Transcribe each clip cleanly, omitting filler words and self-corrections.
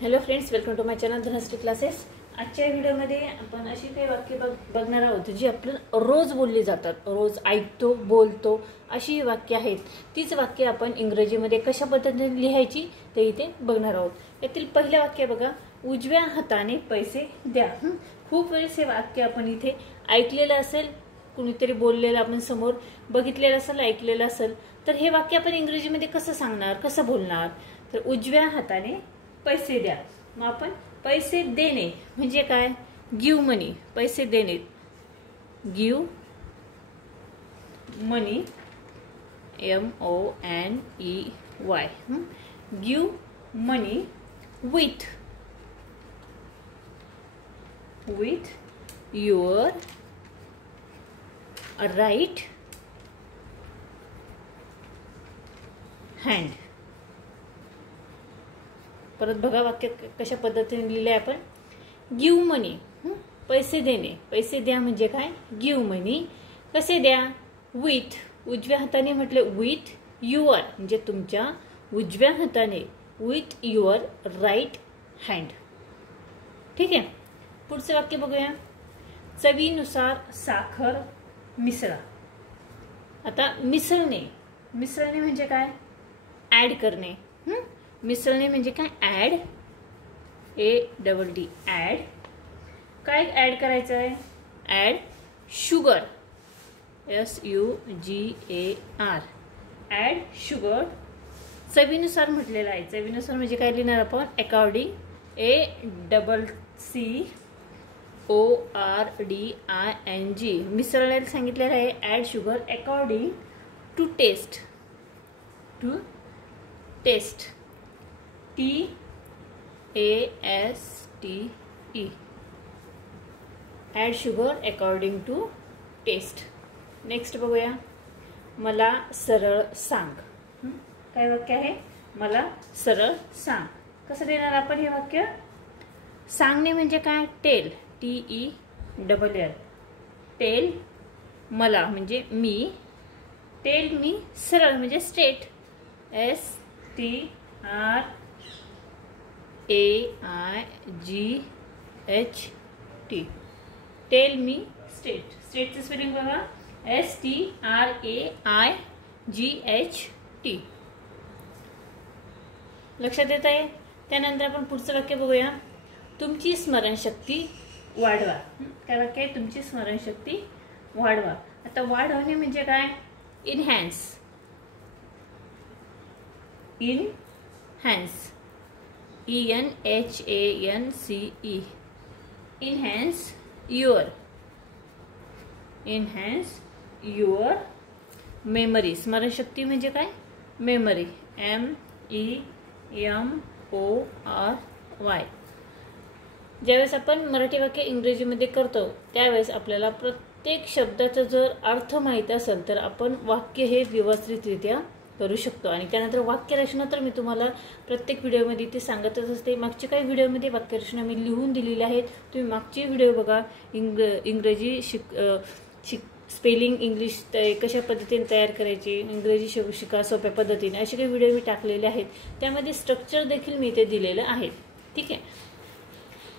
Hello friends, welcome to my channel Dhanashree classes. आजच्या व्हिडिओमध्ये आपण अशी काही वाक्य बघणार आहोत जी आपण रोज बोलली जातात, रोज ऐकतो, बोलतो, अशी वाक्य आहेत। तीच वाक्य आपण इंग्रजीमध्ये कशा पद्धतीने लिहायची ते इथे बघणार आहोत। यातील पहिलं वाक्य बघा, उजव्या हाताने पैसे द्या। खूप वेळेस हे वाक्य आपण इथे ऐकलेलं असेल, कुणीतरी बोललेलं आपण समोर बघितलेलं असेल, ऐकलेलं असेल, तर हे वाक्य आपण इंग्रजीमध्ये कसं सांगणार, कसं बोलणार? तर उजव्या हाताने पैसे द्या। मग आपण पैसे देणे म्हणजे काय? गिव मनी, पैसे देणे, give money, MONEY, give money with your right hand. परत बघा वाक्य कशा पद्धतीने लिहिले आपण। गिव मनी, पैसे देणे, पैसे द्या म्हणजे काय? गिव मनी, कसे द्या? विथ, उजव्या हाताने म्हटले विथ युअर म्हणजे तुमच्या उजव्या हाताने, विथ युअर राईट हँड। ठीक आहे, पुढचे वाक्य बघूया। चवीनुसार साखर मिसळा। आता मिसळणे, मिसळणे म्हणजे काय? ऍड करणे। मिसळणे म्हणजे काय? Add, ADD, add. काय ऍड करायचं आहे? Add sugar, SUGAR, add sugar. चवीनुसार म्हटलेलं आहे, चवीनुसार म्हणजे काय लिहिणार आपण? अकॉर्डिंग, ACCORDING, मिसळण्याला सांगितलेलं आहे add sugar according to taste, to taste, TASTE, add sugar according to taste. Next बघूया, मला सरळ सांग। काय वाक्य आहे? मला सरळ सांग। कसं देणार आपण हे वाक्य? सांगणे म्हणजे काय? टेल, TELL, टेल मला म्हणजे मी, टेल मी सरळ म्हणजे straight, STRAIGHT, tell me straight. स्टेटचं स्पेलिंग बघा, STRAIGHT। लक्षात येत आहे? त्यानंतर आपण पुढचं वाक्य बघूया, तुमची स्मरणशक्ती वाढवा। काय वाक्य आहे? तुमची स्मरणशक्ती वाढवा। आता वाढवणे म्हणजे काय? Enhance, enhance, ENHANCE, enhance your, enhance your memory. स्मरणशक्ती म्हणजे काय? Memory, MEMORY। ज्यावेळेस आपण मराठी वाक्य इंग्रजीमध्ये करतो त्यावेळेस आपल्याला प्रत्येक शब्दाचा जर अर्थ माहीत असेल तर आपण वाक्य हे व्यवस्थितरित्या करू शकतो। आणि त्यानंतर वाक्यरचना तर मी तुम्हाला प्रत्येक व्हिडिओमध्ये ते सांगतच असते। मागच्या काही व्हिडिओमध्ये वाक्यरचना मी लिहून दिलेली आहेत, तुम्ही मागचे व्हिडिओ बघा। इंग्रजी स्पेलिंग इंग्लिश कशा पद्धतीने तयार करायची, इंग्रजी शिका सोप्या पद्धतीने, असे काही व्हिडिओ मी टाकलेले आहेत। त्यामध्ये स्ट्रक्चर देखील मी ते दिलेलं आहे। ठीक आहे,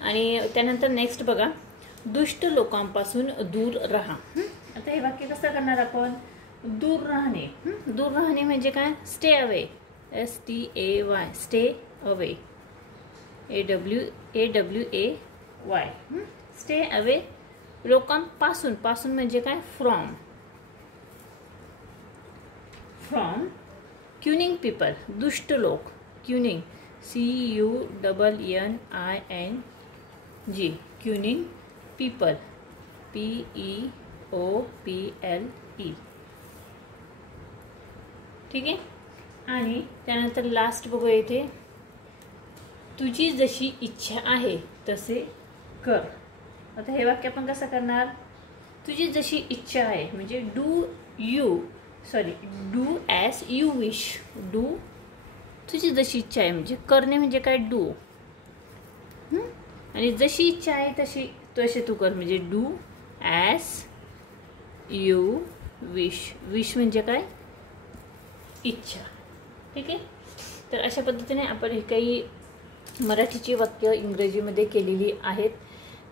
आणि त्यानंतर नेक्स्ट बघा, दुष्ट लोकांपासून दूर राहा। आता हे वाक्य कसं करणार आपण? दूर राहणे, दूर राहणे म्हणजे काय? Stay away, STAY, stay away, AWAY, stay away लोकांपासून। पासून म्हणजे काय? फ्रॉम, फ्रॉम क्युनिंग पीपल, दुष्ट लोक, क्युनिंग, CUNNING, क्युनिंग पीपल, PEOPLE। ठीक आहे, आणि त्यानंतर लास्ट बघूया इथे, तुझी जशी इच्छा आहे तसे कर। आता हे वाक्य आपण कसं करणार? तुझी जशी इच्छा आहे म्हणजे do as you wish, do, तुझी जशी इच्छा आहे म्हणजे करणे म्हणजे काय? डू, आणि जशी इच्छा आहे तसे तू कर म्हणजे do as you wish. Wish म्हणजे काय? इच्छा। ठीक आहे, तर अशा पद्धतीने आपण काही मराठीची वाक्य इंग्रजीमध्ये केलेली आहेत।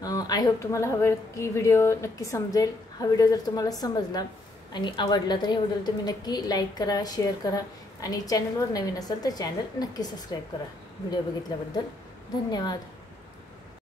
आय होप तुम्हाला हा की व्हिडिओ नक्की समजेल। हा व्हिडिओ जर तुम्हाला समजला आणि आवडला तर या व्हिडिओला तुम्ही नक्की लाईक करा, शेअर करा आणि चॅनलवर नवीन असाल तर चॅनल नक्की सबस्क्राईब करा। व्हिडिओ बघितल्याबद्दल धन्यवाद।